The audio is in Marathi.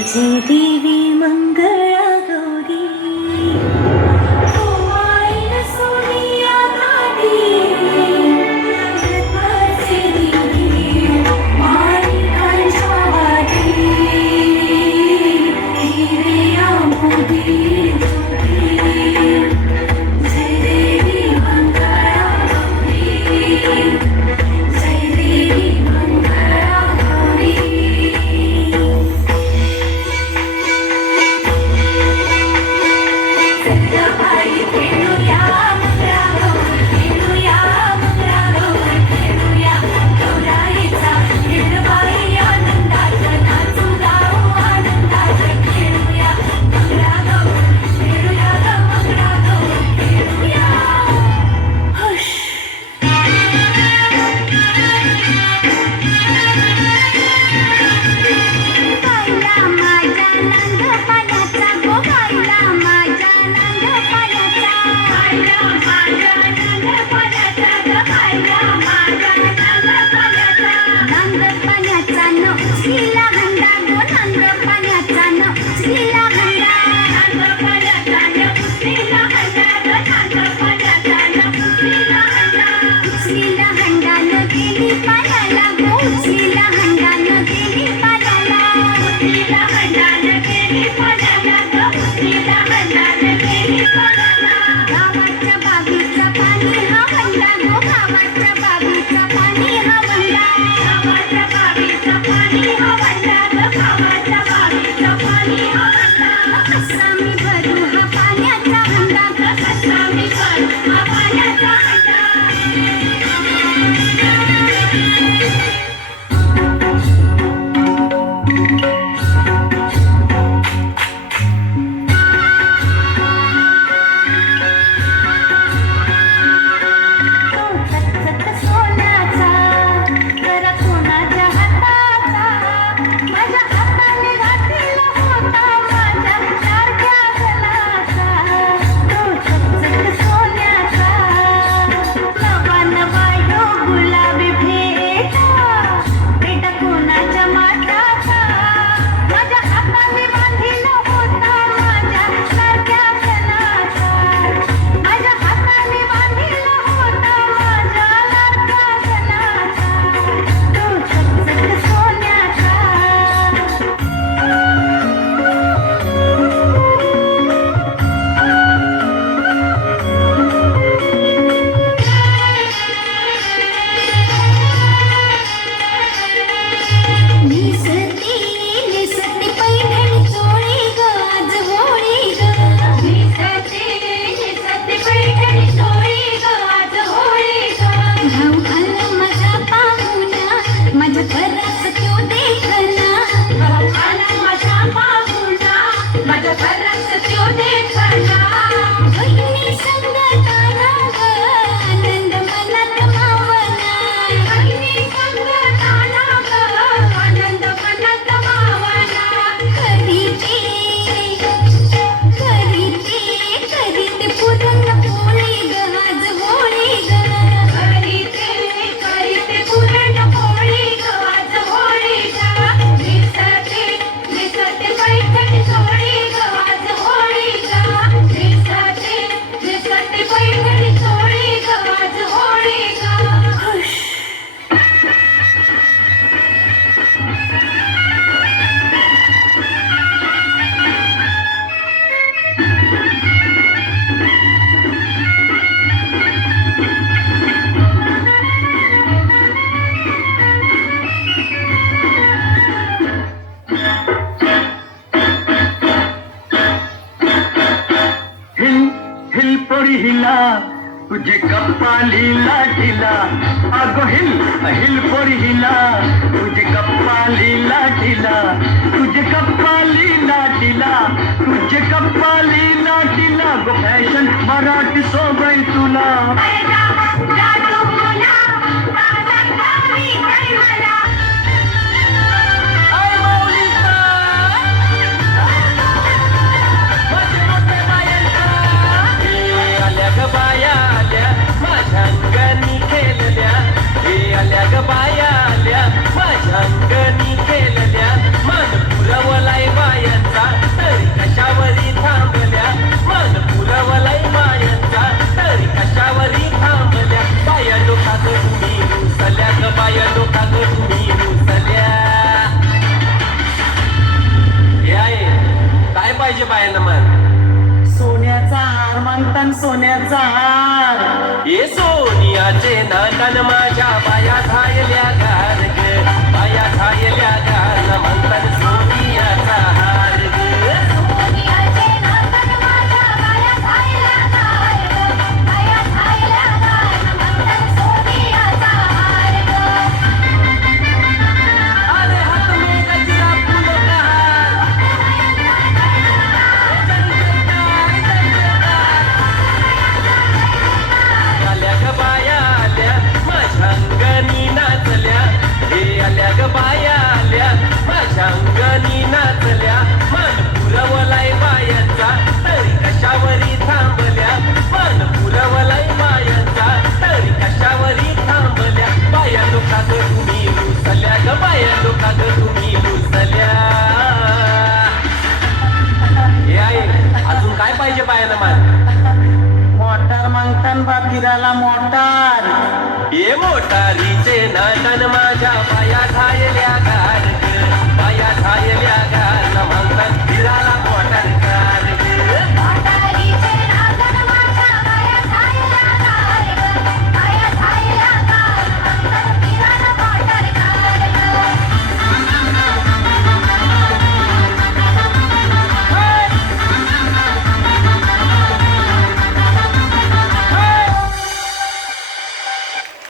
जय देवी मंगळा गौरी ओवाळीन सोनिया गादी जन्माचे दिनी माणिकांच्या वाटी हिरया मोती जोडी जय देवी मंगळा गौरी जय देवी मंगळा गौरी सगळाई खेळूया मंगळा गौरी खेळूया मंगळा गौरी खेळूया गौराईचा निर्बाई आनंदात नाचू गाऊ आनंदात खेळूया मंगळा गौरी खेळूया ग मंगळा गौरी खेळूया हुश गायला माझ्या नांद पाण्याचा गो गायला माझ्या नांद पाण्याचा गायला माझ्या नांद पाण्याचा ग गायला माझ्या नांद पाण्याचा नांद पाण्याचा न उचलीला हंडा गो नांद पाण्याचा न उचलीला हंडा नांद पाण्याचा न उचलीला हंडा ग नांद पाण्याचा न उचलीला हंडा उचलीला हंडा न गेली पाण्याला गो उचलीला हंडा न गेली पाण्याला उचलीला हंडा न गेली पाण्याला ग उचलीला हंडा न गेली पाण्याला गावाच्या बागेचा पाणी हा वंडा गो गावाच्या बागेचा पाणी हा वंडा गावाच्या बागेचा पाणी हा वंडा ग गावाच्या बागेचा पाणी हा वंडा कसा मी भरू हा पाण्याचा हंडा ग कसा मी भरू हा पाण्याचा हंडा सतसत सोन्याचा जरा कोणाच्या हाताचा माझ्या हाताने घातलेला होता माझ्या लाडक्या गलाचा तो सतसत सोन्याचा नवा नवा यो गुलाबी भेटा भेटा कोणाच्या माटाचा माझ्या हाताने बांधिला होता माझ्या लाडक्या गलाचा माझ्या हाताने बांधिला होता माझ्या लाडक्या गलाचा तो सतसत सोन्याचा निसती निसती पैठणी चोळी ग आज होळी ग निसती निसती पैठणी चोळी ग आज होळी ग भाऊ आला माझा पाहुणा माझ्या घरात तो देखना भाऊ आला माझा पाहुणा माझ्या घरात तो देखना बहिणी संग गाणं ग आनंद मनात मावना बहिणी संग गाणं ग आनंद मनात मावना करीते करीते पुरण पोळी ग आज होळी ग करीते पुरण पोळी ग आज होळी ग निसते निसते पैठणी चोळी ग आज होळी ग निसते निसते पैठणी चोळी ग आज होळी ग हुश हिल हिल पोरी हिला तुझे कपालीला ढिला अगो हिल हिल पोरी हिला तुझे कपालीला ढिला तुझे कपालीला ढिला तुझे कपालीला ढिला गो फॅशन मराठी सोबई तुला आल्या ग बाया आल्या माझ्या अंगणी खेळल्या हे आल्या ग बाया आल्या माझ्या अंगणी खेळल्या मान पुरवलाय बा पाहिजे बायानं मान सोन्याचा हार मागतान सोन्याचा हार ये सोनियाचे नाकान माझ्या बाया झायल्या गार ग बाया झायल्या गार म्हणतात सोनियाचा हार ग सोनियाचे नाकान माझ्या बाया झायल्या गार ग बाया झायल्या गार म्हणतात सोनियाचा हार ग अरे हात में गजरा फूलों का हार आल्या ग बाया आल्या माझ्या अंगणी नाचल्या हे आल्या ग बाया आल्या माझ्या अंगणी नाचल्या मान पुरवलाय बायांचा तरी कशावरी थांबल्या मान पुरवलाय बायांचा तरी कशावरी थांबल्या बाया लोकात तुम्ही रुसल्या ग बाया लोकात तुम्ही रुसल्या हे आहे अजून काय पाहिजे बायानं मान मोटार मागतान बाकिराला मोटार ये मोटारीचे नाटन माझ्या